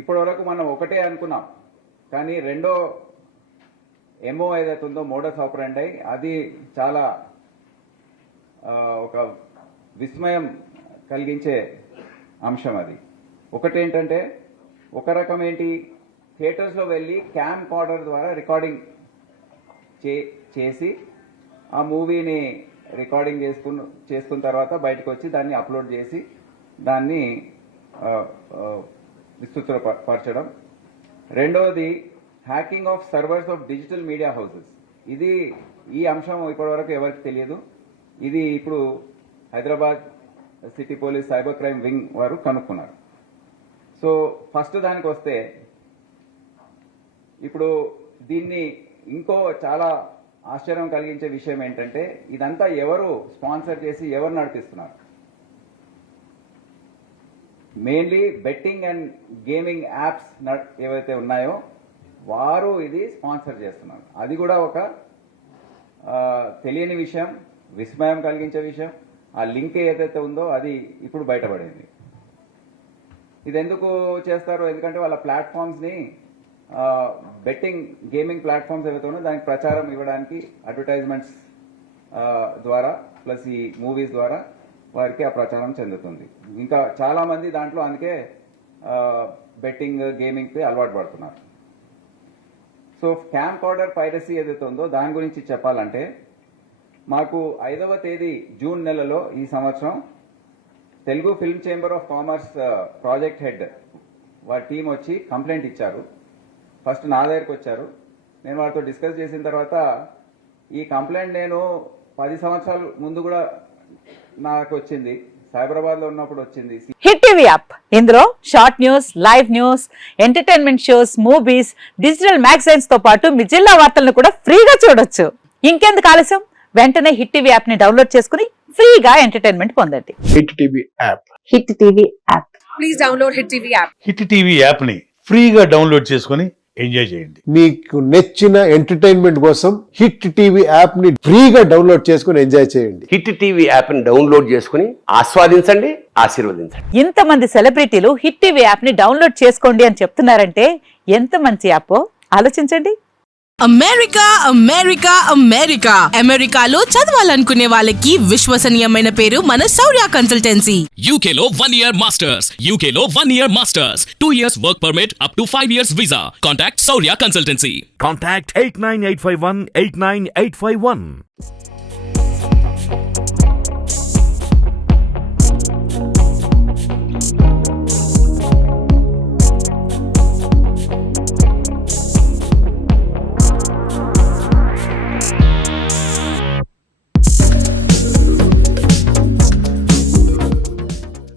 ఇప్పటి వరకు మనం ఒకటే అనుకున్నాం, కానీ రెండో ఎంఓ ఏదైతే ఉందో మోడస్ ఆపరెండి అది చాలా ఒక విస్మయం కలిగించే అంశం. అది ఒకటేంటంటే, ఒక రకం ఏంటి, థియేటర్స్లో వెళ్ళి క్యామ్ కార్డర్ ద్వారా రికార్డింగ్ చేసి ఆ మూవీని రికార్డింగ్ చేసుకున్న తర్వాత బయటకు వచ్చి దాన్ని అప్లోడ్ చేసి దాన్ని విస్తృతపరచడం. రెండవది hacking of servers of digital media houses. ఈ అంశం ఇప్పటివరకు ఎవరికి తెలియదు. ఇది ఇప్పుడు Hyderabad city police cyber crime wing వారు కనుక్కున్నారు. సో ఫస్ట్ దానికి వస్తే, ఇప్పుడు దీన్ని ఇంకో చాలా ఆశ్చర్యం కలిగించే విషయం ఏంటంటే, ఇదంతా ఎవరు స్పాన్సర్ చేసి ఎవరు నడిపిస్తున్నారు? Mainly betting and gaming apps ఏవైతే ఉన్నాయో వారు ఇది స్పాన్సర్ చేస్తున్నారు. అది కూడా ఒక తెలియని విషయం, విస్మయం కలిగించే విషయం. ఆ లింక్ ఏదైతే ఉందో అది ఇప్పుడు బయటపడింది. ఇది ఎందుకు చేస్తారు? ఎందుకంటే వాళ్ళ ప్లాట్ఫామ్స్ని బెట్టింగ్ గేమింగ్ ప్లాట్ఫామ్స్ ఏవైతే ఉన్నాయో దానికి ప్రచారం ఇవ్వడానికి అడ్వర్టైజ్మెంట్స్ ద్వారా ప్లస్ ఈ మూవీస్ ద్వారా వారికి ఆ ప్రచారం చెందుతుంది. ఇంకా చాలామంది దాంట్లో అందుకే బెట్టింగ్ గేమింగ్కి అలవాటు పడుతున్నారు. సో క్యామ్ కార్డర్ పైరసీ ఏదైతే ఉందో దాని గురించి చెప్పాలంటే, మాకు 5వ తేదీ జూన్ నెలలో ఈ సంవత్సరం Telugu film chamber of commerce project head వారి టీం వచ్చి కంప్లైంట్ ఇచ్చారు. ఫస్ట్ నా దగ్గరికి వచ్చారు. నేను వారితో డిస్కస్ చేసిన తర్వాత, ఈ కంప్లైంట్ నేను 10 సంవత్సరాల ముందు కూడా నాకు వచ్చింది, సైబరాబాద్లో ఉన్నప్పుడు వచ్చింది. హిట్ టీవీ యాప్, ఇందులో short news, live news, entertainment shows, movies, digital magazines తో పాటు మీ జిల్లా వార్తలను కూడా ఫ్రీగా చూడొచ్చు. ఇంకెందుకు ఆలస్యం, వెంటనే హిట్ టీవీ యాప్ ని డౌన్లోడ్ చేసుకుని ఫ్రీగా ఎంటర్టైన్మెంట్ పొందండి. Hit TV app. Hit TV app. Please download hit TV app. Hit TV app ని ఫ్రీగా డౌన్లోడ్ చేసుకుని ఎంజాయ్ చేయండి. మీకు నచ్చిన ఎంటర్టైన్మెంట్ కోసం హిట్ టీవీ యాప్ ని ఫ్రీగా డౌన్లోడ్ చేసుకుని ఎంజాయ్ చేయండి. హిట్ టీవీ యాప్ ని డౌన్లోడ్ చేసుకుని ఆస్వాదించండి, ఆశీర్వదించండి. ఇంతమంది సెలబ్రిటీలు హిట్ టీవీ యాప్ ని డౌన్లోడ్ చేసుకోండి అని చెప్తున్నారంటే ఎంత మంచి యాప్ ఆలోచించండి. అమెరికా అమెరికా అమెరికా అమెరికాలో చదవాలనుకునే వాళ్ళకి విశ్వసనీయమైన పేరు మన శౌర్య కన్సల్టెన్సీ. UK లో 1 year masters, UK లో 1 year masters, 2 years work permit up to 5 years visa. Contact Saurya Consultancy. Contact 89851 89851.